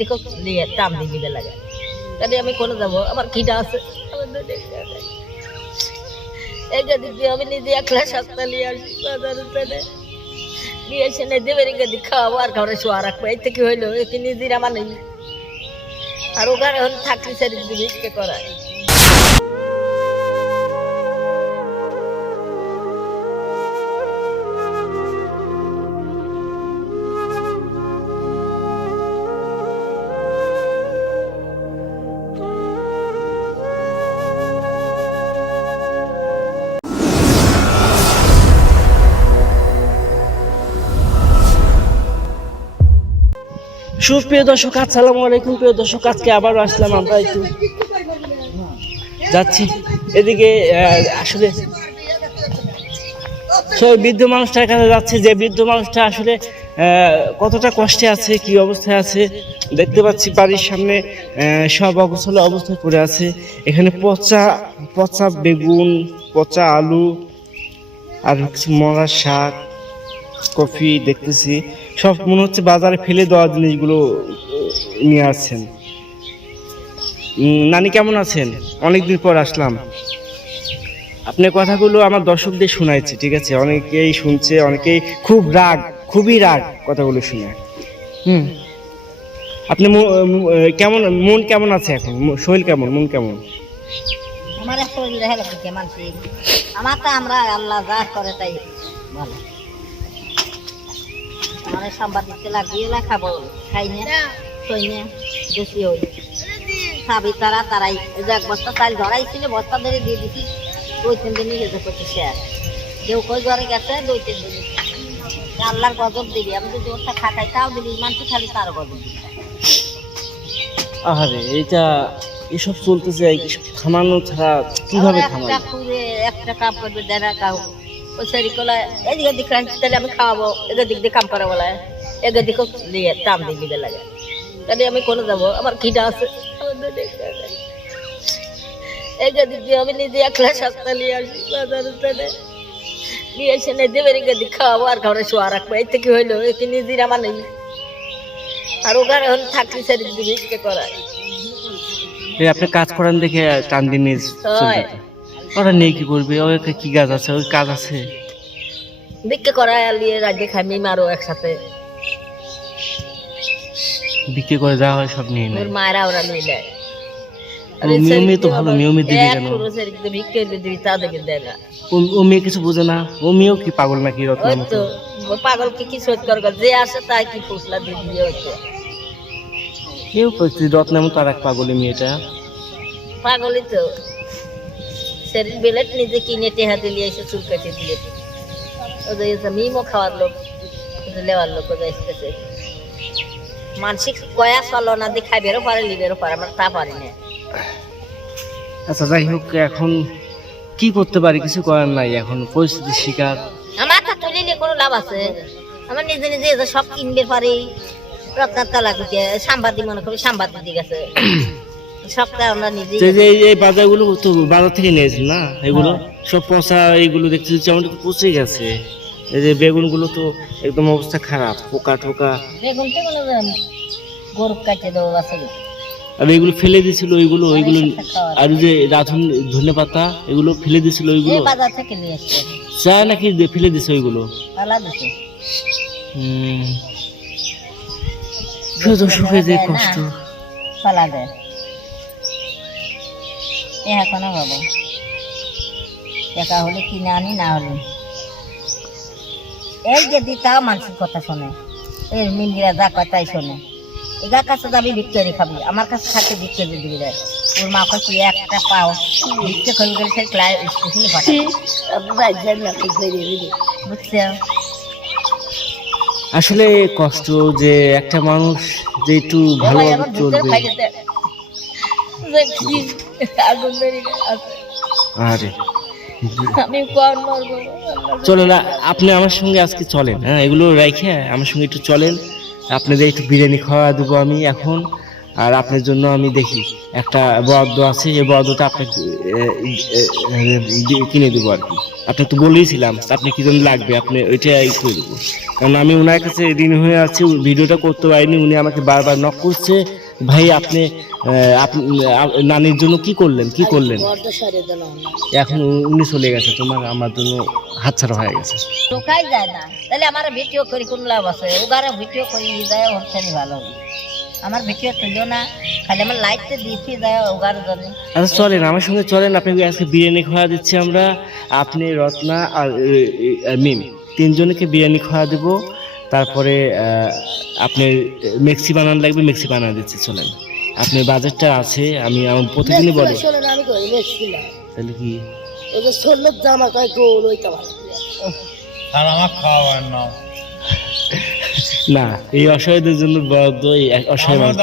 দেখো নিয়ে টান দিবি লাগে। তাহলে আমি কোনো যাব? আমার খিদা আছে। এই যে দিদি, আমি নিজে একলা সস্তা নিয়ে আসি বাজারে নিয়ে এসে নেই দেবে রেখে দি খাওয়াবো আর ঘরে শোয়া রাখব। এই থেকে হইল? এ কি নিজের আমার নেই। আর ওখানে থাকলে সে দিদি কে সুপ্রিয় দর্শক, আসসালামু আলাইকুম। প্রিয় দর্শক, আজকে আবারও আসলাম আমরা একটু। যাচ্ছি। এদিকে আসলে সেই বৃদ্ধ মানুষটার কাছে যাচ্ছে। যে বৃদ্ধ মানুষটা আসলে কতটা কষ্টে আছে, কি অবস্থায় আছে, দেখতে পাচ্ছি বাড়ির সামনে সব অবস্থা অবস্থায় পড়ে আছে। এখানে পচা পচা বেগুন, পচা আলু, আর কিছু মরা শাক, কফি দেখতেছি। সব মনে হচ্ছে বাজারে ফেলে দেওয়া জিনিসগুলো নিয়ে আসছেন। নানি কেমন আছেন? অনেক দিন পর আসলাম। আপনার কথাগুলো আমার দর্শকদের শোনাইছে, ঠিক আছে? অনেকেই শুনছে, অনেকেই খুব রাগ, খুবই রাগ কথাগুলো শুনে। হুম। আপনি কেমন, মন কেমন আছে এখন? শরীর কেমন? মন কেমন? আমার শরীর আমরা আল্লাহ যা করে তাই ভালো। আমার সাংবাদিক লাগিয়ে খাব খাই না সই বেশি হই খাবি তারা তারাই। এই যে এক বস্তা চাল ধরাইছিল বস্তা ধরে দিয়ে দিছি দুই তিন দিনই গেছে করছে শেয়ার কেউ কই ঘরে গেছে দুই তিন দিন। আল্লাহর গজব দিবি আমি যদি ওরটা খাটাই তাও দিবি মানুষ খালি তার গজব দিবি। আহারে এইটা এসব চলতেছে এসব থামানো ছাড়া কীভাবে থামানো পুরে একটা কাম করবে দেড়া কাউ ওই সারি কলা এদিকে দিক তাহলে আমি খাওয়াবো এদের দিক দিয়ে কাম এদের দিয়ে লাগে তাহলে আমি কোনে যাব আমার খিদা আছে দিক দিয়ে আমি নিজে একলা সপ্তাহ নিয়ে আসি বাজারে থেকে নিয়ে এসে নেই দেবে রেখে দিক খাওয়াবো আর ঘরে শোয়া রাখব এই থেকে হইল এ কি নিজের আমার নেই আর ওখানে থাকলে আপনি কাজ করেন দেখে টান ওরা নিয়ে কি করবে? ওই কি কাজ আছে? ওই কাজ আছে। বিক্রি করায় আলিয়ে রাজ্যে খামি মারো একসাথে। বিক্রি করে দেওয়া হয় সব নিয়ে নেয়। মায়েরা ওরা নিয়ে নেয়। তো ভালো, নিয়মে দিবি কেন? ও- মেয়ে কিছু বোঝে না। ও মেয়েও কি পাগল নাকি রত্ন পাগল কি কি করবে? যে আসে তাই কি ফুসলা দিয়ে দিয়ে হচ্ছে কেউ মতো আর এক পাগলি মেয়েটা। পাগলই তো। বেলেট নিজে কিনে এসে চুল কেটে দিয়ে ওদের এসে মিমো খাওয়ার লোক লেওয়ার লোক ওদের মানসিক কয়া চলো না দিয়ে খাইবেরও পারে লিবেরও পারে আমরা তা পারি না। আচ্ছা যাই হোক এখন কি করতে পারি কিছু করার নাই এখন পরিস্থিতির শিকার। আমার তা তুলিলে কোনো লাভ আছে। আমার নিজে নিজে সব কিনবে পারি। রত্নার তালা সাংবাদিক মনে করি সাংবাদিক দিক আছে সবটা আমরা নিজে তো এই যে এই- বাজারগুলো তো বাজার থেকে নিয়েছেন না? এগুলো? হ্যাঁ। সব পচা এইগুলো দেখতে হচ্ছে পচে গেছে। এই যে বেগুনগুলো তো একদম অবস্থা খারাপ পোকা টোকা। বেগুন টেগুন গরু কাটে দেবো আছে আর এগুলো ফেলে দিছিল ওইগুলো ওইগুলো আর যে রাধুন ধনে পাতা এগুলো ফেলে দিছিল ওইগুলো। বাজার থেকে নিয়ে এসছে। চায় নাকি ফেলে দিছে ওইগুলো। হুম। দর্শকের যে কষ্ট। পালা দেয়। এ এখন বাবা টাকা হলে কিনে আনি না হলে এই যে দিতাও মানুষের কথা শোনে। এই মিন্দিরা যা কয় তাই শোনে। এগার কাছে যাবি ভিক্টোরি খাবি। আমার কাছে থাকতে ভিক্টোরি দিবি রে। ওর মা কাছে একটা পাও। ভিক্টে করে গেলে সে ক্লাই স্টেশনে বুঝছ? আসলে কষ্ট যে একটা মানুষ যে একটু ভালোভাবে চলবে। আরে। আমি কর মরবো। চলেন আ- আপনি আমার সঙ্গে আজকে চলেন হ্যাঁ? এগুলো রেখে আমার সঙ্গে একটু চলেন। আপনাদের একটু বিরিয়ানি খাওয়া দেবো আমি এখন। আর আপনার জন্য আমি দেখি একটা বরাদ্দ আছে এই বরাদ্দটা আপনাকে কিনে দেবো আর কি। আপনি তো বলেইছিলাম আপনি কি জন্য লাগবে? আপনি ওইটাই করে দেবো। কারণ আমি ওনার কাছে ঋণ হয়ে আছি ভিডিওটা করতে পারিনি উনি আমাকে বারবার নক করছে। ভাই আপনি নানির জন্য কি করলেন? কি করলেন? এখন উনি চলে গেছে তোমার আমার জন্য হাতছাড়া হয়ে গেছে। ঢোকাই যায় না। তাহলে আমার ভিডিও করি কোন লাভ আছে? ওগারে ভিডিও করি যায় হচ্ছে ভালো আমার ভিডিও তুলিও না খালি আমার লাইটটা দিয়েছি যায় ওগার জন্য। আচ্ছা চলেন আমার সঙ্গে চলেন আপনাকে আজকে বিরিয়ানি খাওয়া দিচ্ছি আমরা। আপনি রত্না আর মিম তিনজনকে বিরিয়ানি খাওয়া দেব। তারপরে আহ, আপনার মেক্সি বানানো লাগবে মেক্সি বানানো দিচ্ছি চলেন। আপনার বাজেটটা আছে আমি আমার প্রতিদিনই বলি তাহলে কি? ওই যে ষোলোর জামা কয় গোল ওইটা ভালো আর আমার খাওয়ার না না এই অসহায়দের জন্য বরাদ্দ এই অসহায় মনে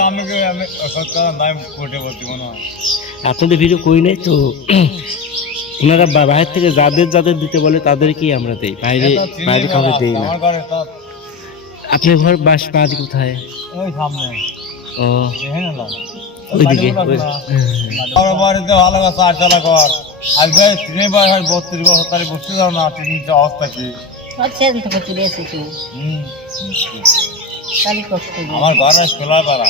আপনাদের ভিডিও কই নাই তো ওনারা বা- বাইরে থেকে যাদের যাদের দিতে বলে তাদেরকেই আমরা দেই। বাইরে বাইরে কাউকে দেই না। আমার ঘরে তো আপনার ঘর বাস বাড়ি কোথায়? ওই সামনে। ও। ওইদিকে। বাড়িতে ভালো কথা আর চালা কর। আজকে তিনে বয়স বত্রিশ বছর তারিখ বুঝতে পারো না তিন অবস্থা কি? আমার ঘরে খোলা পাড়া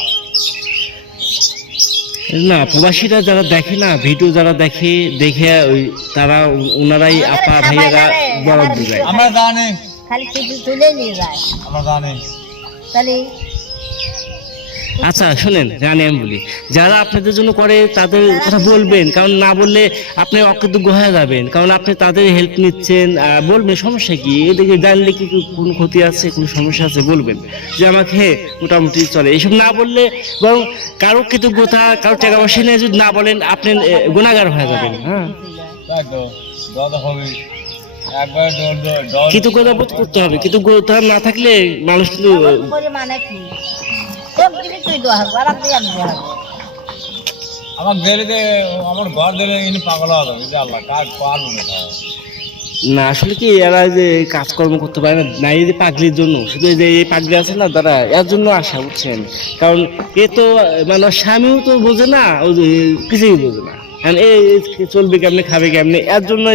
না প্রবাসীরা যারা দেখে না ভিডিও যারা দেখে দেখে ওই তারা ওনারাই আপা ভাইয়ারা বরাদ্দ দেয় আমরা জানি খালি কিছু তুলে নিয়ে যায়। আমরা জানি। তাহলে আচ্ছা শোনেন জানি আমি বলি যারা আপনাদের জন্য করে তাদের কথা বলবেন কারণ না বললে আপনি অকৃতজ্ঞ হয়ে যাবেন। কারণ আপনি তাদের হেল্প নিচ্ছেন বলবেন সমস্যা কি? এদিকে জানলে কি কি কোনো ক্ষতি আছে কোনো সমস্যা আছে বলবেন। যে আমাকে মোটামুটি চলে। এইসব না বললে বরং কারও কৃতজ্ঞতা কারও টাকা পয়সা নিয়ে যদি না বলেন আপনি গুণাগার হয়ে যাবেন হ্যাঁ? কৃতজ্ঞতা বোধ করতে হবে কৃতজ্ঞতা না থাকলে মানুষ কিন্তু মানে আমার দেরিতে আমার ঘর দিলে ইনি পাগল আল্লাহ কাজ পারব না না আসলে কি এরা যে কাজকর্ম করতে পারে না না এই যে পাগলির জন্য শুধু এই যে এই পাগলি আছে না তারা এর জন্য আসা বুঝছেন? কারণ এ তো মানে স্বামীও তো বোঝে না ও যে কিছুই বোঝে না। এ চলবে কেমনে, খাবে কেমনে? এর জন্য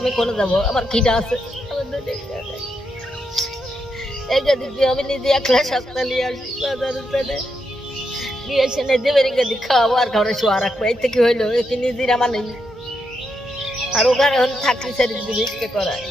আমি যাব আমার খিদা আছে আমার দুধে খিদা নেই। এই যে আমি নিজে একলা আর ঘরে শোয়া রাখব। এই থেকে ওখানে থাকলে সেদিন দিবি কে করায়?